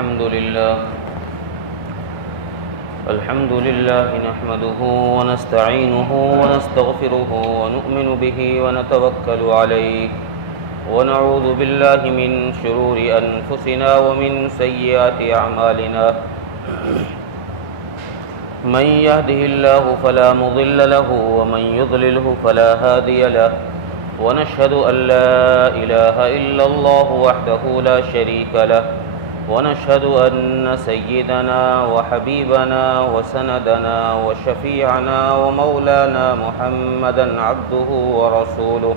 الحمد لله نحمده ونستعينه ونستغفره ونؤمن به ونتوكل عليه ونعوذ بالله من شرور أنفسنا ومن سيئات أعمالنا من يهده الله فلا مضل له ومن يضلله فلا هادي له ونشهد أن لا إله إلا الله وحده لا شريك له ونشهد أن سيدنا وحبيبنا وسندنا وشفيعنا ومولانا محمدا عبده ورسوله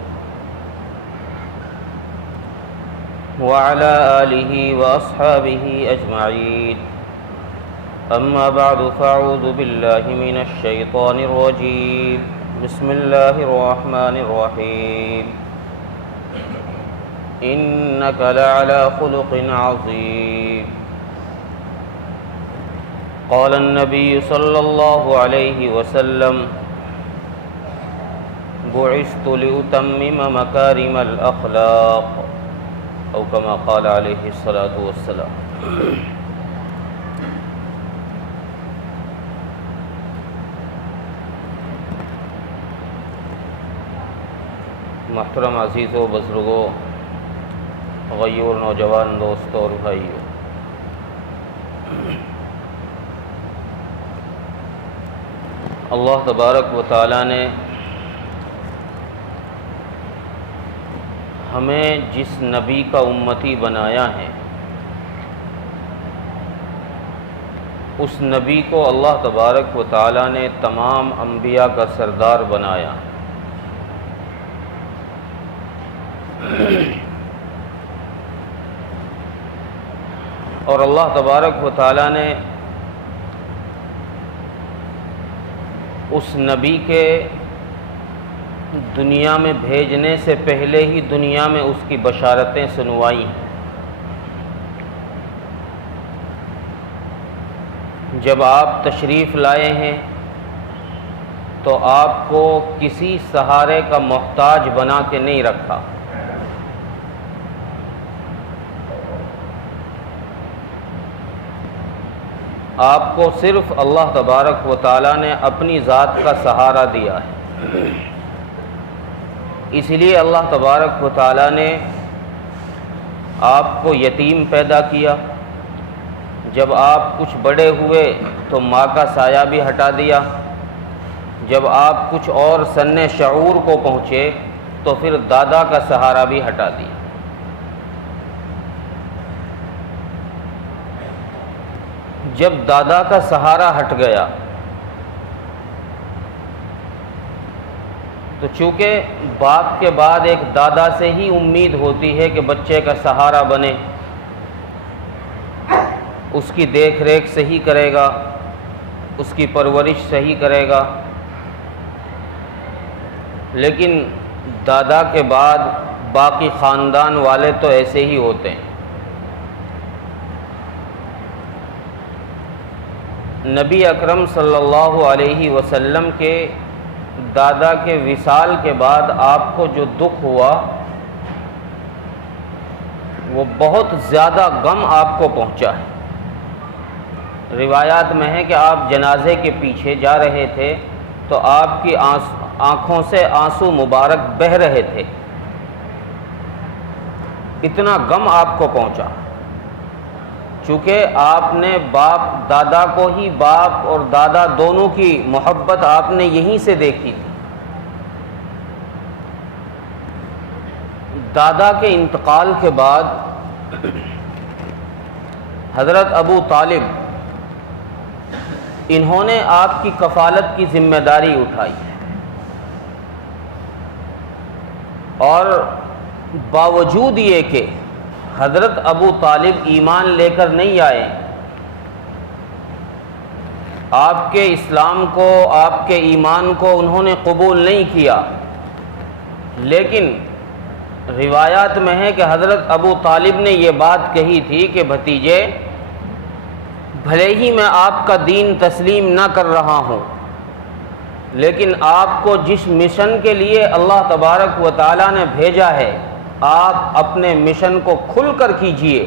وعلى آله وأصحابه أجمعين أما بعد فأعوذ بالله من الشيطان الرجيم بسم الله الرحمن الرحيم إنك لعلى خلق عظيم قال النبي صلى الله عليه وسلم بعثت لأتمم مكارم الأخلاق أو كما قال عليه الصلاة والسلام۔ محترم عزیزوں، بزرگوں، غیور نوجوان دوستوں اور بھائیوں، اللہ تبارک و تعالیٰ نے ہمیں جس نبی کا امتی بنایا ہے، اس نبی کو اللہ تبارک و تعالیٰ نے تمام انبیاء کا سردار بنایا۔ اور اللہ تبارک و تعالیٰ نے اس نبی کے دنیا میں بھیجنے سے پہلے ہی دنیا میں اس کی بشارتیں سنوائی ہیں۔ جب آپ تشریف لائے ہیں تو آپ کو کسی سہارے کا محتاج بنا کے نہیں رکھا، آپ کو صرف اللہ تبارک و تعالیٰ نے اپنی ذات کا سہارا دیا ہے۔ اس لیے اللہ تبارک و تعالیٰ نے آپ کو یتیم پیدا کیا، جب آپ کچھ بڑے ہوئے تو ماں کا سایہ بھی ہٹا دیا، جب آپ کچھ اور سن شعور کو پہنچے تو پھر دادا کا سہارا بھی ہٹا دیا۔ جب دادا کا سہارا ہٹ گیا تو چونکہ باپ کے بعد ایک دادا سے ہی امید ہوتی ہے کہ بچے کا سہارا بنے، اس کی دیکھ ریکھ صحیح کرے گا، اس کی پرورش صحیح کرے گا، لیکن دادا کے بعد باقی خاندان والے تو ایسے ہی ہوتے ہیں۔ نبی اکرم صلی اللہ علیہ وسلم کے دادا کے وصال کے بعد آپ کو جو دکھ ہوا وہ بہت زیادہ غم آپ کو پہنچا ہے۔ روایات میں ہے کہ آپ جنازے کے پیچھے جا رہے تھے تو آپ کی آنکھوں سے آنسو مبارک بہہ رہے تھے، اتنا غم آپ کو پہنچا، چونکہ آپ نے باپ دادا کو ہی، باپ اور دادا دونوں کی محبت آپ نے یہیں سے دیکھی تھی۔ دادا کے انتقال کے بعد حضرت ابو طالب انہوں نے آپ کی کفالت کی ذمہ داری اٹھائی، اور باوجود یہ کہ حضرت ابو طالب ایمان لے کر نہیں آئے، آپ کے اسلام کو، آپ کے ایمان کو انہوں نے قبول نہیں کیا، لیکن روایات میں ہے کہ حضرت ابو طالب نے یہ بات کہی تھی کہ بھتیجے، بھلے ہی میں آپ کا دین تسلیم نہ کر رہا ہوں، لیکن آپ کو جس مشن کے لیے اللہ تبارک و تعالیٰ نے بھیجا ہے، آپ اپنے مشن کو کھل کر کیجئے،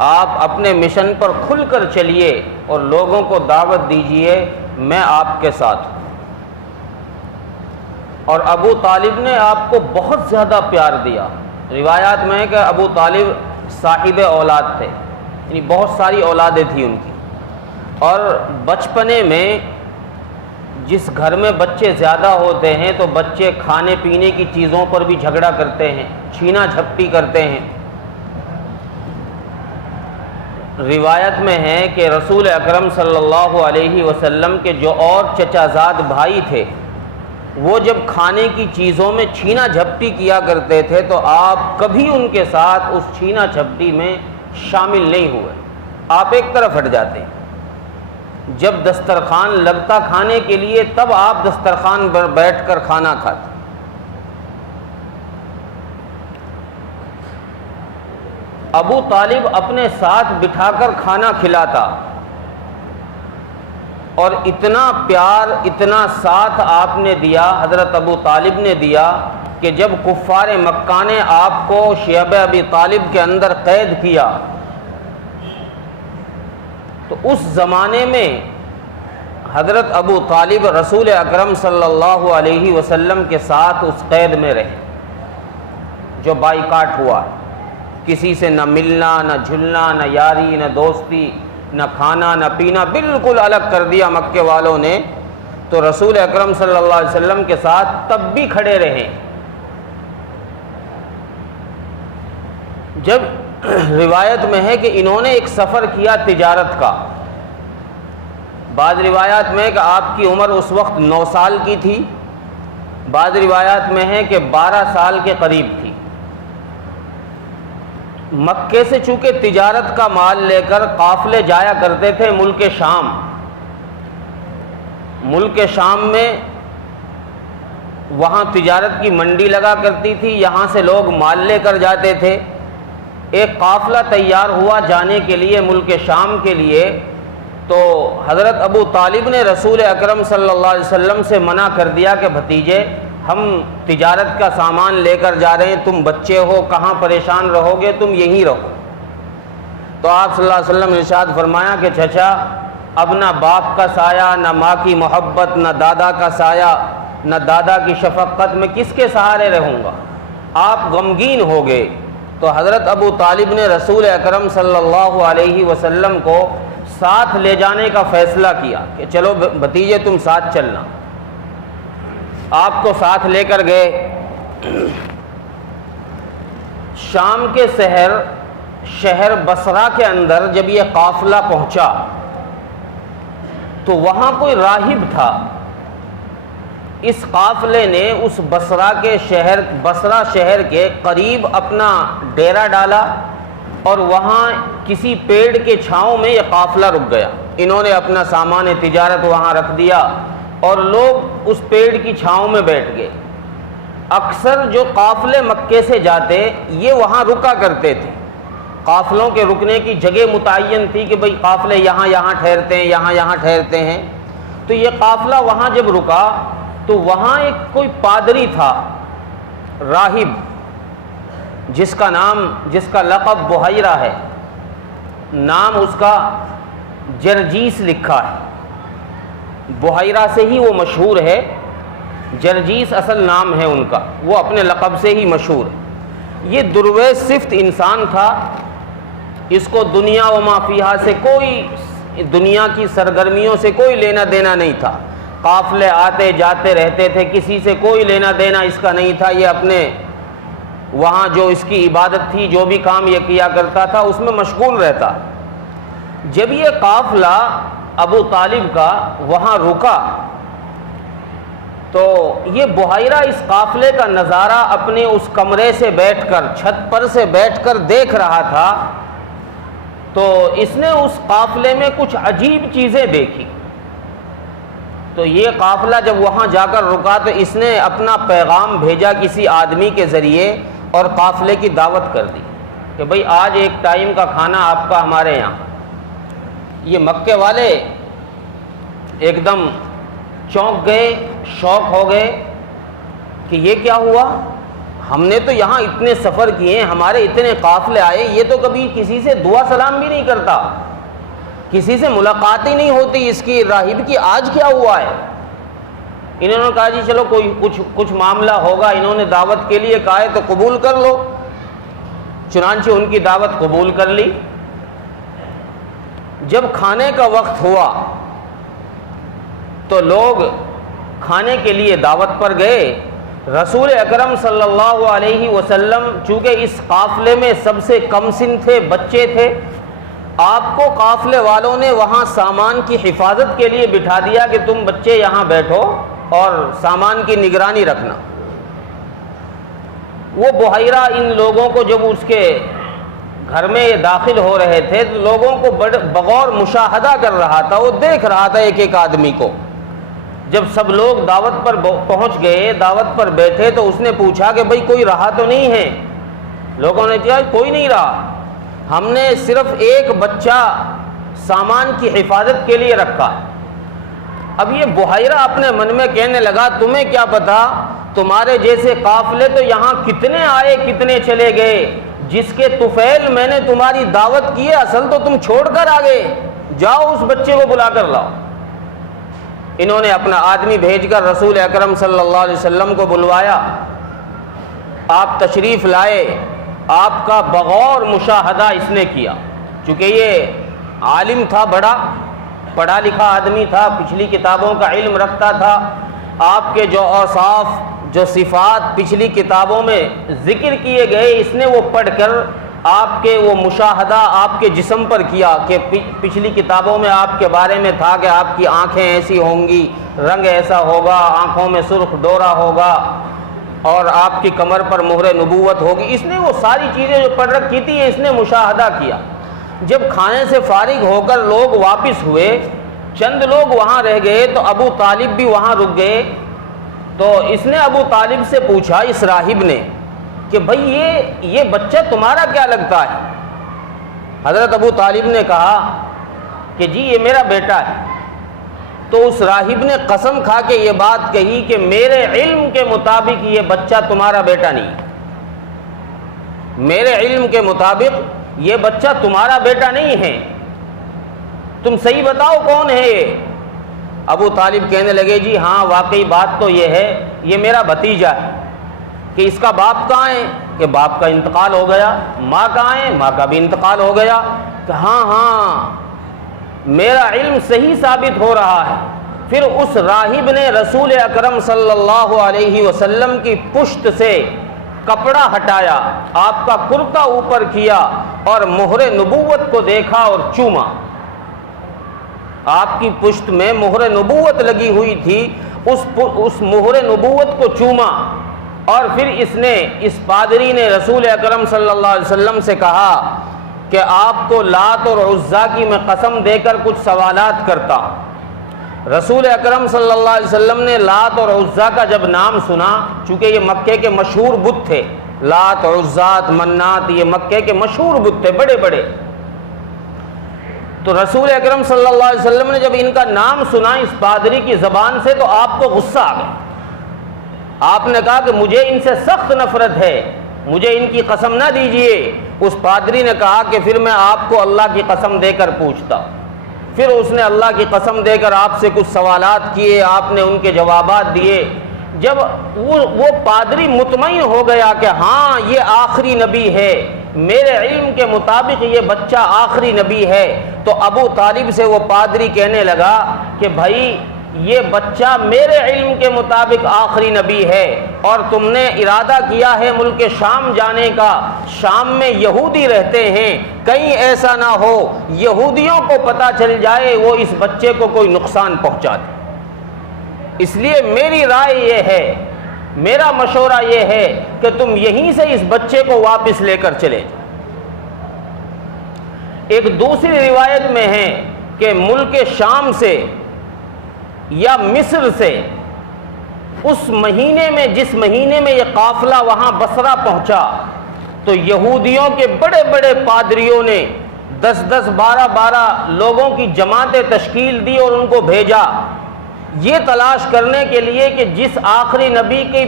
آپ اپنے مشن پر کھل کر چلیے اور لوگوں کو دعوت دیجیے، میں آپ کے ساتھ ہوں۔ اور ابو طالب نے آپ کو بہت زیادہ پیار دیا۔ روایات میں ہے کہ ابو طالب صاحب اولاد تھے، یعنی بہت ساری اولادیں تھیں ان کی، اور بچپنے میں جس گھر میں بچے زیادہ ہوتے ہیں تو بچے کھانے پینے کی چیزوں پر بھی جھگڑا کرتے ہیں، چھینا جھپٹی کرتے ہیں۔ روایت میں ہے کہ رسول اکرم صلی اللہ علیہ وسلم کے جو اور چچا زاد بھائی تھے، وہ جب کھانے کی چیزوں میں چھینا جھپٹی کیا کرتے تھے تو آپ کبھی ان کے ساتھ اس چھینا جھپٹی میں شامل نہیں ہوئے، آپ ایک طرف ہٹ جاتے ہیں۔ جب دسترخوان لگتا کھانے کے لیے تب آپ دسترخوان پر بیٹھ کر کھانا کھاتے۔ ابو طالب اپنے ساتھ بٹھا کر کھانا کھلاتا، اور اتنا پیار اتنا ساتھ آپ نے دیا، حضرت ابو طالب نے دیا، کہ جب کفار مکہ نے آپ کو شیب ابی طالب کے اندر قید کیا تو اس زمانے میں حضرت ابو طالب رسول اکرم صلی اللہ علیہ وسلم کے ساتھ اس قید میں رہے، جو بائیکاٹ ہوا، کسی سے نہ ملنا نہ جھلنا نہ یاری نہ دوستی نہ کھانا نہ پینا، بالکل الگ کر دیا مکے والوں نے، تو رسول اکرم صلی اللہ علیہ وسلم کے ساتھ تب بھی کھڑے رہے۔ جب روایت میں ہے کہ انہوں نے ایک سفر کیا تجارت کا، بعض روایات میں ہے کہ آپ کی عمر اس وقت 9 سال کی تھی، بعض روایات میں ہے کہ 12 سال کے قریب تھی۔ مکے سے چونکہ تجارت کا مال لے کر قافلے جایا کرتے تھے ملک شام، ملک شام میں وہاں تجارت کی منڈی لگا کرتی تھی، یہاں سے لوگ مال لے کر جاتے تھے۔ ایک قافلہ تیار ہوا جانے کے لیے ملک شام کے لیے، تو حضرت ابو طالب نے رسول اکرم صلی اللہ علیہ وسلم سے منع کر دیا کہ بھتیجے، ہم تجارت کا سامان لے کر جا رہے ہیں، تم بچے ہو، کہاں پریشان رہو گے، تم یہیں رہو۔ تو آپ صلی اللہ علیہ وسلم نے ارشاد فرمایا کہ چچا، اب نہ باپ کا سایہ، نہ ماں کی محبت، نہ دادا کا سایہ، نہ دادا کی شفقت، میں کس کے سہارے رہوں گا؟ آپ غمگین ہو گئے۔ تو حضرت ابو طالب نے رسول اکرم صلی اللہ علیہ وسلم کو ساتھ لے جانے کا فیصلہ کیا کہ چلو بھتیجے تم ساتھ چلنا۔ آپ کو ساتھ لے کر گئے۔ شام کے شہر بصرہ کے اندر جب یہ قافلہ پہنچا تو وہاں کوئی راہب تھا۔ اس قافلے نے اس بصرہ شہر کے قریب اپنا ڈیرا ڈالا، اور وہاں کسی پیڑ کے چھاؤں میں یہ قافلہ رک گیا۔ انہوں نے اپنا سامان تجارت وہاں رکھ دیا اور لوگ اس پیڑ کی چھاؤں میں بیٹھ گئے۔ اکثر جو قافلے مکے سے جاتے یہ وہاں رکا کرتے تھے، قافلوں کے رکنے کی جگہ متعین تھی کہ بھئی قافلے یہاں ٹھہرتے ہیں، یہاں ٹھہرتے ہیں۔ تو یہ قافلہ وہاں جب رکا تو وہاں ایک کوئی پادری تھا، راہب، جس کا لقب بحیرہ ہے، نام اس کا جرجیس لکھا ہے، بحیرہ سے ہی وہ مشہور ہے، جرجیس اصل نام ہے ان کا، وہ اپنے لقب سے ہی مشہور ہے۔ یہ درویش صفت انسان تھا، اس کو دنیا و ما فیہا سے کوئی، دنیا کی سرگرمیوں سے کوئی لینا دینا نہیں تھا۔ قافلے آتے جاتے رہتے تھے، کسی سے کوئی لینا دینا اس کا نہیں تھا۔ یہ اپنے وہاں جو اس کی عبادت تھی، جو بھی کام یہ کیا کرتا تھا، اس میں مشغول رہتا۔ جب یہ قافلہ ابو طالب کا وہاں رکا تو یہ بحیرہ اس قافلے کا نظارہ اپنے اس کمرے سے بیٹھ کر، چھت پر سے بیٹھ کر دیکھ رہا تھا، تو اس نے اس قافلے میں کچھ عجیب چیزیں دیکھی۔ تو یہ قافلہ جب وہاں جا کر رکا تو اس نے اپنا پیغام بھیجا کسی آدمی کے ذریعے اور قافلے کی دعوت کر دی کہ بھئی آج ایک ٹائم کا کھانا آپ کا ہمارے یہاں۔ یہ مکے والے ایک دم چونک گئے، شوق ہو گئے کہ یہ کیا ہوا، ہم نے تو یہاں اتنے سفر کیے ہیں، ہمارے اتنے قافلے آئے، یہ تو کبھی کسی سے دعا سلام بھی نہیں کرتا، کسی سے ملاقات ہی نہیں ہوتی اس کی راہب کی، آج کیا ہوا ہے؟ انہوں نے کہا جی چلو کوئی کچھ معاملہ ہوگا، انہوں نے دعوت کے لیے کہا ہے تو قبول کر لو۔ چنانچہ ان کی دعوت قبول کر لی۔ جب کھانے کا وقت ہوا تو لوگ کھانے کے لیے دعوت پر گئے۔ رسول اکرم صلی اللہ علیہ وسلم چونکہ اس قافلے میں سب سے کم سن تھے، بچے تھے، آپ کو قافلے والوں نے وہاں سامان کی حفاظت کے لیے بٹھا دیا کہ تم بچے یہاں بیٹھو اور سامان کی نگرانی رکھنا۔ وہ بحیرہ ان لوگوں کو جب اس کے گھر میں داخل ہو رہے تھے تو لوگوں کو بغور مشاہدہ کر رہا تھا، وہ دیکھ رہا تھا ایک ایک آدمی کو۔ جب سب لوگ دعوت پر پہنچ گئے، دعوت پر بیٹھے، تو اس نے پوچھا کہ بھئی کوئی رہا تو نہیں ہے؟ لوگوں نے کہا کوئی نہیں رہا، ہم نے صرف ایک بچہ سامان کی حفاظت کے لیے رکھا۔ اب یہ بحیرہ اپنے من میں کہنے لگا تمہیں کیا پتا، تمہارے جیسے قافلے تو یہاں کتنے آئے کتنے چلے گئے، جس کے طفیل میں نے تمہاری دعوت کی ہے اصل تو تم چھوڑ کر آ گئے، جاؤ اس بچے کو بلا کر لاؤ۔ انہوں نے اپنا آدمی بھیج کر رسول اکرم صلی اللہ علیہ وسلم کو بلوایا، آپ تشریف لائے، آپ کا بغور مشاہدہ اس نے کیا، چونکہ یہ عالم تھا، بڑا پڑھا لکھا آدمی تھا، پچھلی کتابوں کا علم رکھتا تھا، آپ کے جو اوصاف جو صفات پچھلی کتابوں میں ذکر کیے گئے اس نے وہ پڑھ کر آپ کے وہ مشاہدہ آپ کے جسم پر کیا کہ پچھلی کتابوں میں آپ کے بارے میں تھا کہ آپ کی آنکھیں ایسی ہوں گی، رنگ ایسا ہوگا، آنکھوں میں سرخ ڈورا ہوگا اور آپ کی کمر پر مہر نبوت ہوگی۔ اس نے وہ ساری چیزیں جو پڑھ رکھی تھی اس نے مشاہدہ کیا۔ جب کھانے سے فارغ ہو کر لوگ واپس ہوئے، چند لوگ وہاں رہ گئے تو ابو طالب بھی وہاں رک گئے، تو اس نے ابو طالب سے پوچھا اس راہب نے کہ بھئی یہ بچہ تمہارا کیا لگتا ہے؟ حضرت ابو طالب نے کہا کہ جی یہ میرا بیٹا ہے۔ تو اس راہب نے قسم کھا کے یہ بات کہی کہ میرے علم کے مطابق یہ بچہ تمہارا بیٹا نہیں، میرے علم کے مطابق یہ بچہ تمہارا بیٹا نہیں ہے، تم صحیح بتاؤ کون ہے یہ؟ ابو طالب کہنے لگے جی ہاں واقعی بات تو یہ ہے، یہ میرا بھتیجا ہے۔ کہ اس کا باپ کہاں ہے؟ کہ باپ کا انتقال ہو گیا۔ ماں کہاں ہے؟ ماں کا بھی انتقال ہو گیا۔ کہ ہاں میرا علم صحیح ثابت ہو رہا ہے۔ پھر اس راہب نے رسول اکرم صلی اللہ علیہ وسلم کی پشت سے کپڑا ہٹایا، آپ کا کرتا اوپر کیا اور مہر نبوت کو دیکھا اور چوما۔ آپ کی پشت میں مہر نبوت لگی ہوئی تھی، اس مہر نبوت کو چوما، اور پھر اس پادری نے رسول اکرم صلی اللہ علیہ وسلم سے کہا کہ آپ کو لات اور عزا کی میں قسم دے کر کچھ سوالات کرتا۔ رسول اکرم صلی اللہ علیہ وسلم نے لات اور عزا کا جب نام سنا، چونکہ یہ مکے کے مشہور بت تھے، لات، عزات، منات، یہ مکے کے مشہور بت تھے بڑے بڑے، تو رسول اکرم صلی اللہ علیہ وسلم نے جب ان کا نام سنا اس پادری کی زبان سے تو آپ کو غصہ آ گیا۔ آپ نے کہا کہ مجھے ان سے سخت نفرت ہے، مجھے ان کی قسم نہ دیجئے۔ اس پادری نے کہا کہ پھر میں آپ کو اللہ کی قسم دے کر پوچھتا۔ پھر اس نے اللہ کی قسم دے کر آپ سے کچھ سوالات کیے، آپ نے ان کے جوابات دیے۔ جب وہ پادری مطمئن ہو گیا کہ ہاں یہ آخری نبی ہے، میرے علم کے مطابق یہ بچہ آخری نبی ہے، تو ابو طالب سے وہ پادری کہنے لگا کہ بھائی یہ بچہ میرے علم کے مطابق آخری نبی ہے، اور تم نے ارادہ کیا ہے ملک شام جانے کا، شام میں یہودی رہتے ہیں، کہیں ایسا نہ ہو یہودیوں کو پتہ چل جائے وہ اس بچے کو کوئی نقصان پہنچا دے۔ اس لیے میری رائے یہ ہے، میرا مشورہ یہ ہے کہ تم یہیں سے اس بچے کو واپس لے کر چلے جاؤ۔ ایک دوسری روایت میں ہے کہ ملک شام سے یا مصر سے اس مہینے میں، جس مہینے میں یہ قافلہ وہاں بصرہ پہنچا، تو یہودیوں کے بڑے بڑے پادریوں نے 10 12 لوگوں کی جماعتیں تشکیل دی اور ان کو بھیجا یہ تلاش کرنے کے لیے کہ جس آخری نبی کی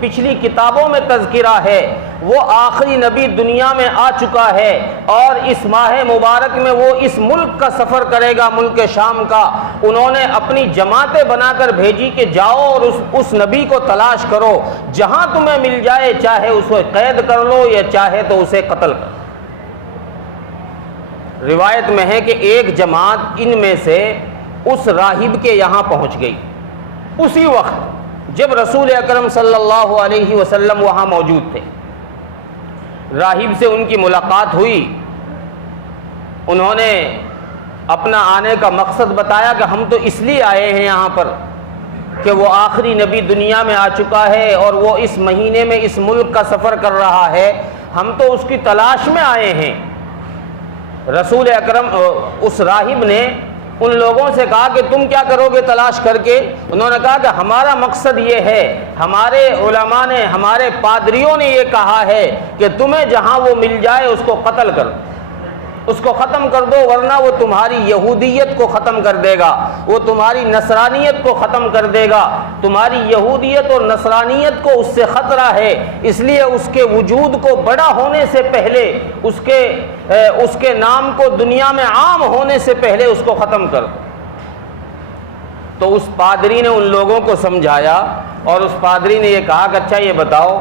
پچھلی کتابوں میں تذکرہ ہے وہ آخری نبی دنیا میں آ چکا ہے اور اس ماہ مبارک میں وہ اس ملک کا سفر کرے گا، ملک شام کا۔ انہوں نے اپنی جماعتیں بنا کر بھیجی کہ جاؤ اور اس نبی کو تلاش کرو، جہاں تمہیں مل جائے چاہے اسے قید کر لو یا چاہے تو اسے قتل کر۔ روایت میں ہے کہ ایک جماعت ان میں سے اس راہب کے یہاں پہنچ گئی اسی وقت جب رسول اکرم صلی اللہ علیہ وسلم وہاں موجود تھے۔ راہب سے ان کی ملاقات ہوئی، انہوں نے اپنا آنے کا مقصد بتایا کہ ہم تو اس لیے آئے ہیں یہاں پر کہ وہ آخری نبی دنیا میں آ چکا ہے اور وہ اس مہینے میں اس ملک کا سفر کر رہا ہے، ہم تو اس کی تلاش میں آئے ہیں۔ رسول اکرم اس راہب نے ان لوگوں سے کہا کہ تم کیا کرو گے تلاش کر کے؟ انہوں نے کہا کہ ہمارا مقصد یہ ہے، ہمارے علماء نے، ہمارے پادریوں نے یہ کہا ہے کہ تمہیں جہاں وہ مل جائے اس کو قتل کر، اس کو ختم کر دو، ورنہ وہ تمہاری یہودیت کو ختم کر دے گا، وہ تمہاری نصرانیت کو ختم کر دے گا۔ تمہاری یہودیت اور نصرانیت کو اس سے خطرہ ہے، اس لیے اس کے وجود کو بڑا ہونے سے پہلے، اس کے نام کو دنیا میں عام ہونے سے پہلے اس کو ختم کر دو۔ تو اس پادری نے ان لوگوں کو سمجھایا اور اس پادری نے یہ کہا کہ اچھا یہ بتاؤ،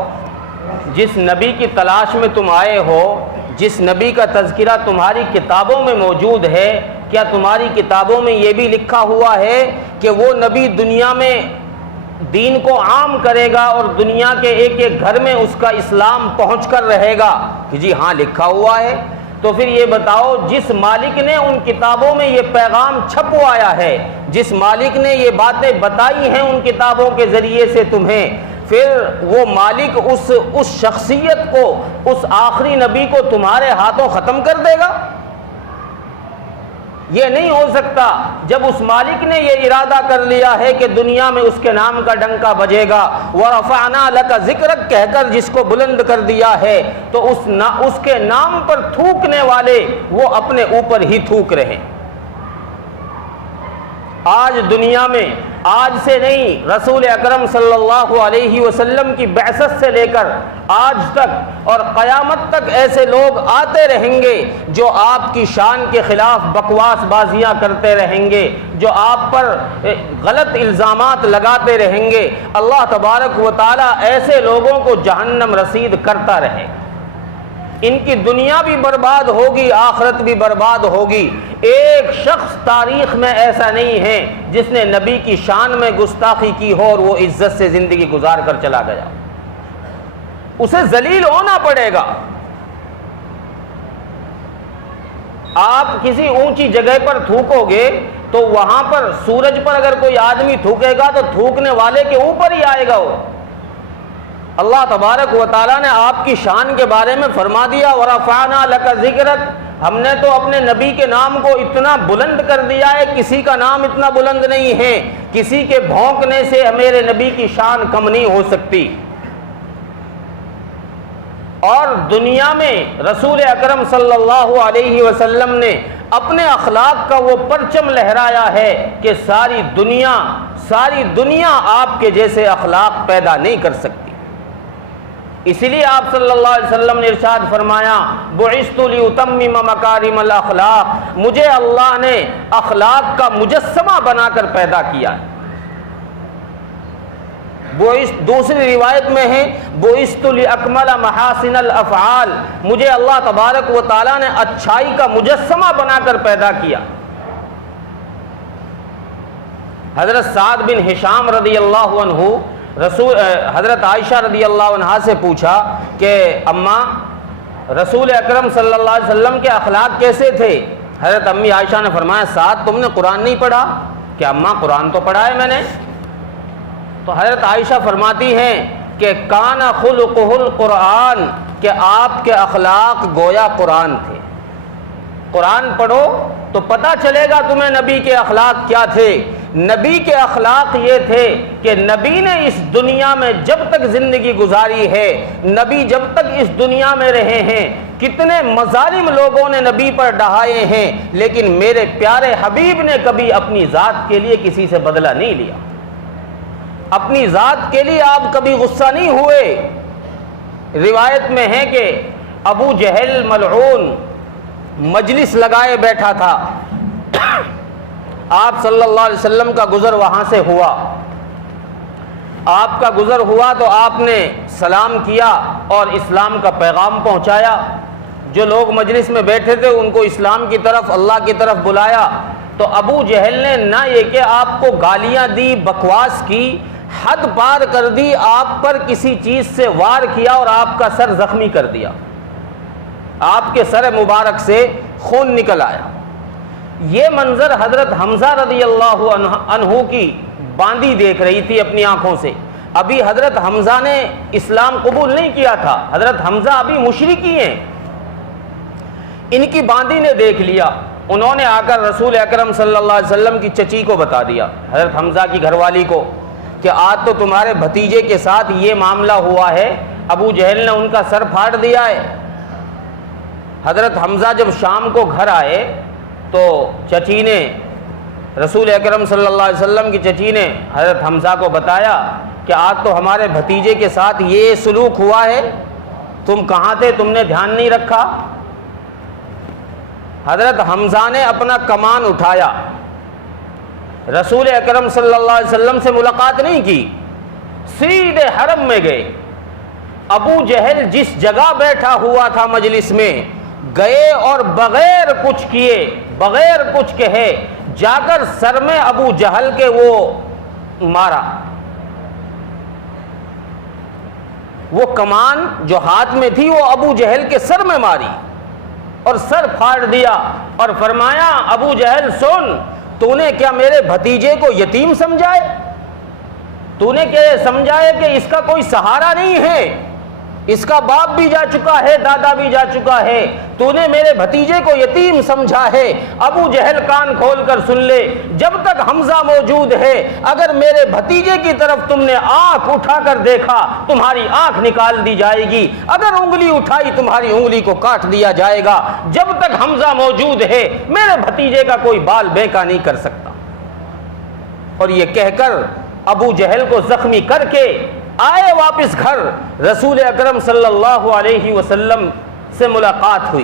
جس نبی کی تلاش میں تم آئے ہو، جس نبی کا تذکرہ تمہاری کتابوں میں موجود ہے، کیا تمہاری کتابوں میں یہ بھی لکھا ہوا ہے کہ وہ نبی دنیا میں دین کو عام کرے گا اور دنیا کے ایک ایک گھر میں اس کا اسلام پہنچ کر رہے گا؟ کہ جی ہاں لکھا ہوا ہے۔ تو پھر یہ بتاؤ، جس مالک نے ان کتابوں میں یہ پیغام چھپوایا ہے، جس مالک نے یہ باتیں بتائی ہیں ان کتابوں کے ذریعے سے تمہیں، پھر وہ مالک اس شخصیت کو، اس آخری نبی کو تمہارے ہاتھوں ختم کر دے گا؟ یہ نہیں ہو سکتا۔ جب اس مالک نے یہ ارادہ کر لیا ہے کہ دنیا میں اس کے نام کا ڈنکا بجے گا، وَرَفَعْنَا لَكَ ذِكْرَكَ کہہ کر جس کو بلند کر دیا ہے، تو اس کے نام پر تھوکنے والے وہ اپنے اوپر ہی تھوک رہے۔ آج دنیا میں، آج سے نہیں، رسول اکرم صلی اللہ علیہ وسلم کی بعثت سے لے کر آج تک اور قیامت تک ایسے لوگ آتے رہیں گے جو آپ کی شان کے خلاف بکواس بازیاں کرتے رہیں گے، جو آپ پر غلط الزامات لگاتے رہیں گے۔ اللہ تبارک و تعالیٰ ایسے لوگوں کو جہنم رسید کرتا رہے، ان کی دنیا بھی برباد ہوگی، آخرت بھی برباد ہوگی۔ ایک شخص تاریخ میں ایسا نہیں ہے جس نے نبی کی شان میں گستاخی کی ہو اور وہ عزت سے زندگی گزار کر چلا گیا، اسے ذلیل ہونا پڑے گا۔ آپ کسی اونچی جگہ پر تھوکو گے تو وہاں پر سورج پر اگر کوئی آدمی تھوکے گا تو تھوکنے والے کے اوپر ہی آئے گا وہ۔ اللہ تبارک و تعالیٰ نے آپ کی شان کے بارے میں فرما دیا، وَرَفَعْنَا لَكَ ذِكْرَكَ، ہم نے تو اپنے نبی کے نام کو اتنا بلند کر دیا ہے، کسی کا نام اتنا بلند نہیں ہے، کسی کے بھونکنے سے میرے نبی کی شان کم نہیں ہو سکتی۔ اور دنیا میں رسول اکرم صلی اللہ علیہ وسلم نے اپنے اخلاق کا وہ پرچم لہرایا ہے کہ ساری دنیا آپ کے جیسے اخلاق پیدا نہیں کر سکتی۔ اسی لیے آپ صلی اللہ علیہ وسلم نے ارشاد فرمایا، بعثت لأتمم مکارم الاخلاق، مجھے اللہ نے اخلاق کا مجسمہ بنا کر پیدا کیا ہے۔ دوسری روایت میں ہے، بعثت لأکمل محاسن الافعال، مجھے اللہ تبارک و تعالیٰ نے اچھائی کا مجسمہ بنا کر پیدا کیا۔ حضرت سعد بن ہشام رضی اللہ عنہ حضرت عائشہ رضی اللہ عنہا سے پوچھا کہ اماں، رسول اکرم صلی اللہ علیہ وسلم کے اخلاق کیسے تھے؟ حضرت امی عائشہ نے فرمایا، سعد تم نے قرآن نہیں پڑھا؟ کہ اماں قرآن تو پڑھا ہے میں نے۔ تو حضرت عائشہ فرماتی ہیں کہ کان خلقہ القرآن، کہ آپ کے اخلاق گویا قرآن تھے۔ قرآن پڑھو تو پتہ چلے گا تمہیں نبی کے اخلاق کیا تھے۔ نبی کے اخلاق یہ تھے کہ نبی نے اس دنیا میں جب تک زندگی گزاری ہے، نبی جب تک اس دنیا میں رہے ہیں، کتنے مظالم لوگوں نے نبی پر ڈھائے ہیں، لیکن میرے پیارے حبیب نے کبھی اپنی ذات کے لیے کسی سے بدلہ نہیں لیا، اپنی ذات کے لیے آپ کبھی غصہ نہیں ہوئے۔ روایت میں ہے کہ ابو جہل ملعون مجلس لگائے بیٹھا تھا، آپ صلی اللہ علیہ وسلم کا گزر وہاں سے ہوا، آپ کا گزر ہوا تو آپ نے سلام کیا اور اسلام کا پیغام پہنچایا، جو لوگ مجلس میں بیٹھے تھے ان کو اسلام کی طرف، اللہ کی طرف بلایا۔ تو ابو جہل نے نہ یہ کہ آپ کو گالیاں دی، بکواس کی، حد پار کر دی، آپ پر کسی چیز سے وار کیا اور آپ کا سر زخمی کر دیا، آپ کے سر مبارک سے خون نکل آیا۔ یہ منظر حضرت حمزہ رضی اللہ عنہ کی باندی دیکھ رہی تھی اپنی آنکھوں سے۔ ابھی حضرت حمزہ نے اسلام قبول نہیں کیا تھا، حضرت حمزہ ابھی مشرکی ہیں۔ ان کی باندی نے دیکھ لیا، انہوں نے آ کر رسول اکرم صلی اللہ علیہ وسلم کی چچی کو بتا دیا، حضرت حمزہ کی گھر والی کو، کہ آج تو تمہارے بھتیجے کے ساتھ یہ معاملہ ہوا ہے، ابو جہل نے ان کا سر پھاڑ دیا ہے۔ حضرت حمزہ جب شام کو گھر آئے تو چچی نے، رسول اکرم صلی اللہ علیہ وسلم کی چچی نے حضرت حمزہ کو بتایا کہ آج تو ہمارے بھتیجے کے ساتھ یہ سلوک ہوا ہے، تم کہاں تھے، تم نے دھیان نہیں رکھا۔ حضرت حمزہ نے اپنا کمان اٹھایا، رسول اکرم صلی اللہ علیہ وسلم سے ملاقات نہیں کی، سیدھے حرم میں گئے۔ ابو جہل جس جگہ بیٹھا ہوا تھا مجلس میں گئے اور بغیر کچھ کیے، بغیر کچھ کہے جا کر سر میں ابو جہل کے وہ مارا، وہ کمان جو ہاتھ میں تھی وہ ابو جہل کے سر میں ماری اور سر پھاڑ دیا، اور فرمایا ابو جہل سن، تو نے کیا میرے بھتیجے کو یتیم سمجھائے؟ تو نے کیا سمجھائے کہ اس کا کوئی سہارا نہیں ہے، اس کا باپ بھی جا چکا ہے، دادا بھی جا چکا ہے، تو نے میرے بھتیجے کو یتیم سمجھا ہے؟ ابو جہل کان کھول کر سن لے، جب تک حمزہ موجود ہے اگر میرے بھتیجے کی طرف تم نے آنکھ اٹھا کر دیکھا تمہاری آنکھ نکال دی جائے گی، اگر انگلی اٹھائی تمہاری انگلی کو کاٹ دیا جائے گا، جب تک حمزہ موجود ہے میرے بھتیجے کا کوئی بال بیکا نہیں کر سکتا۔ اور یہ کہہ کر ابو جہل کو زخمی کر کے آئے واپس گھر، رسول اکرم صلی اللہ علیہ وسلم سے ملاقات ہوئی۔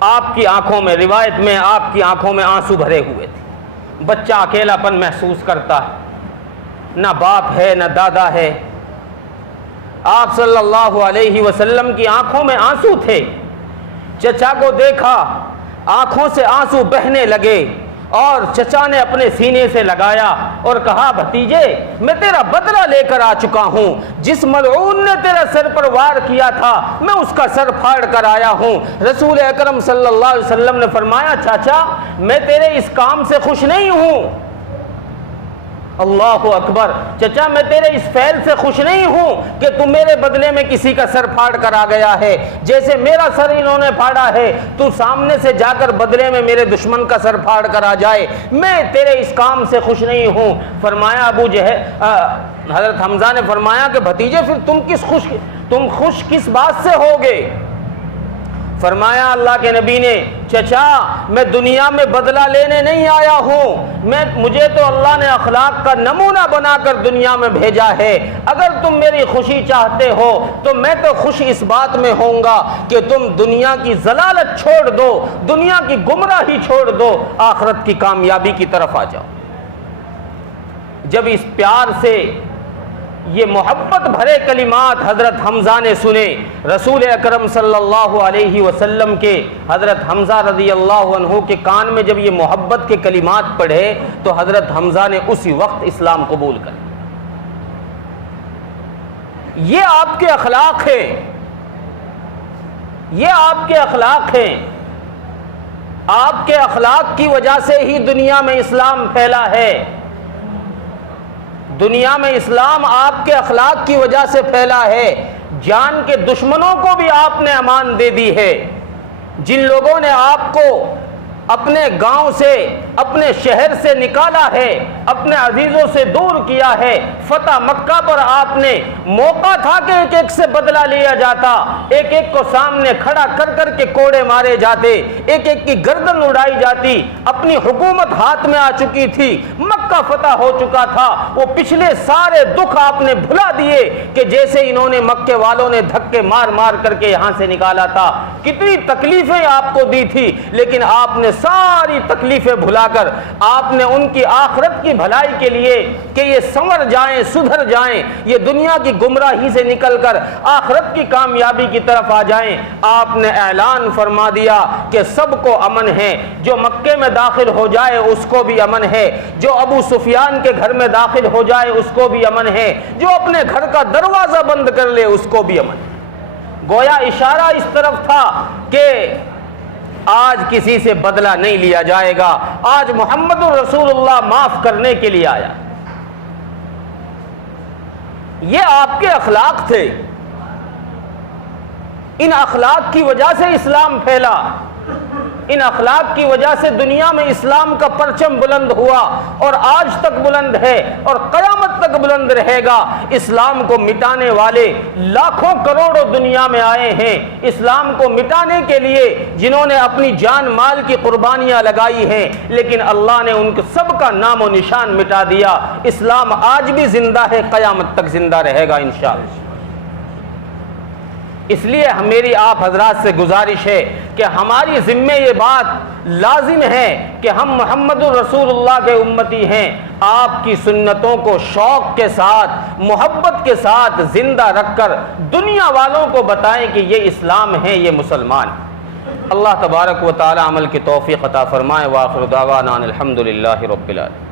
آپ کی آنکھوں میں، روایت میں آپ کی آنکھوں میں آنسو بھرے ہوئے تھے۔ بچہ اکیلا پن محسوس کرتا ہے، نہ باپ ہے نہ دادا ہے۔ آپ صلی اللہ علیہ وسلم کی آنکھوں میں آنسو تھے۔ چچا کو دیکھا، آنکھوں سے آنسو بہنے لگے، اور چچا نے اپنے سینے سے لگایا اور کہا بھتیجے میں تیرا بدلہ لے کر آ چکا ہوں، جس ملعون نے تیرا سر پر وار کیا تھا میں اس کا سر پھاڑ کر آیا ہوں۔ رسول اکرم صلی اللہ علیہ وسلم نے فرمایا چاچا میں تیرے اس کام سے خوش نہیں ہوں۔ اللہ اکبر، چچا میں تیرے اس فعل سے خوش نہیں ہوں کہ تم میرے بدلے میں کسی کا سر پھاڑ کر آ گیا ہے، جیسے میرا سر انہوں نے پھاڑا ہے تو سامنے سے جا کر بدلے میں میرے دشمن کا سر پھاڑ کر آ جائے، میں تیرے اس کام سے خوش نہیں ہوں۔ فرمایا ابو جہل، حضرت حمزہ نے فرمایا کہ بھتیجے پھر تم خوش کس بات سے ہوگے؟ فرمایا اللہ کے نبی نے چچا میں دنیا میں بدلہ لینے نہیں آیا ہوں، مجھے تو اللہ نے اخلاق کا نمونہ بنا کر دنیا میں بھیجا ہے، اگر تم میری خوشی چاہتے ہو تو میں تو خوش اس بات میں ہوں گا کہ تم دنیا کی ضلالت چھوڑ دو، دنیا کی گمراہی چھوڑ دو، آخرت کی کامیابی کی طرف آ جاؤ۔ جب اس پیار سے یہ محبت بھرے کلمات حضرت حمزہ نے سنے، رسول اکرم صلی اللہ علیہ وسلم کے حضرت حمزہ رضی اللہ عنہ کے کان میں جب یہ محبت کے کلمات پڑھے تو حضرت حمزہ نے اسی وقت اسلام قبول کر لیا۔ یہ آپ کے اخلاق ہیں، یہ آپ کے اخلاق ہیں، آپ کے اخلاق کی وجہ سے ہی دنیا میں اسلام پھیلا ہے، دنیا میں اسلام آپ کے اخلاق کی وجہ سے پھیلا ہے۔ جان کے دشمنوں کو بھی آپ نے امان دے دی ہے۔ جن لوگوں نے آپ کو اپنے گاؤں سے اپنے شہر سے نکالا ہے، اپنے عزیزوں سے دور کیا ہے۔ فتح مکہ پر آپ نے موقع تھا کہ ایک ایک سے بدلہ لیا جاتا، ایک ایک کو سامنے کھڑا کر کر کے کوڑے مارے جاتے، ایک ایک کی گردن اڑائی جاتی۔ اپنی حکومت ہاتھ میں آ چکی تھی، مکہ فتح ہو چکا تھا، وہ پچھلے سارے دکھ آپ نے بھلا دیے کہ جیسے انہوں نے مکے والوں نے دھکے مار مار کر کے یہاں سے نکالا تھا۔ کتنی تکلیفیں آپ کو دی تھی، لیکن آپ نے ساری تکلیفیں بھلا کر آپ نے ان کی آخرت کی بھلائی کے لیے کہ یہ سنور جائیں، سدھر جائیں، یہ دنیا کی گمراہی سے نکل کر آخرت کی کامیابی کی طرف آ جائیں، آپ نے اعلان فرما دیا کہ سب کو امن ہے، جو مکے میں داخل ہو جائے اس کو بھی امن ہے، جو ابو سفیان کے گھر میں داخل ہو جائے اس کو بھی امن ہے، جو اپنے گھر کا دروازہ بند کر لے اس کو بھی امن ہے۔ گویا اشارہ اس طرف تھا کہ آج کسی سے بدلہ نہیں لیا جائے گا، آج محمد رسول اللہ معاف کرنے کے لیے آیا۔ یہ آپ کے اخلاق تھے، ان اخلاق کی وجہ سے اسلام پھیلا، ان اخلاق کی وجہ سے دنیا میں اسلام کا پرچم بلند ہوا اور آج تک بلند ہے اور قیامت تک بلند رہے گا۔ اسلام کو مٹانے والے لاکھوں کروڑوں دنیا میں آئے ہیں، اسلام کو مٹانے کے لیے جنہوں نے اپنی جان مال کی قربانیاں لگائی ہیں، لیکن اللہ نے ان سب کا نام و نشان مٹا دیا۔ اسلام آج بھی زندہ ہے، قیامت تک زندہ رہے گا انشاءاللہ۔ اس لیے میری آپ حضرات سے گزارش ہے کہ ہماری ذمہ یہ بات لازم ہے کہ ہم محمد الرسول اللہ کے امتی ہیں، آپ کی سنتوں کو شوق کے ساتھ، محبت کے ساتھ زندہ رکھ کر دنیا والوں کو بتائیں کہ یہ اسلام ہے، یہ مسلمان۔ اللہ تبارک و تعالی عمل کی توفیق عطا فرمائے۔ وآخر دعوانا الحمدللہ رب العالمین۔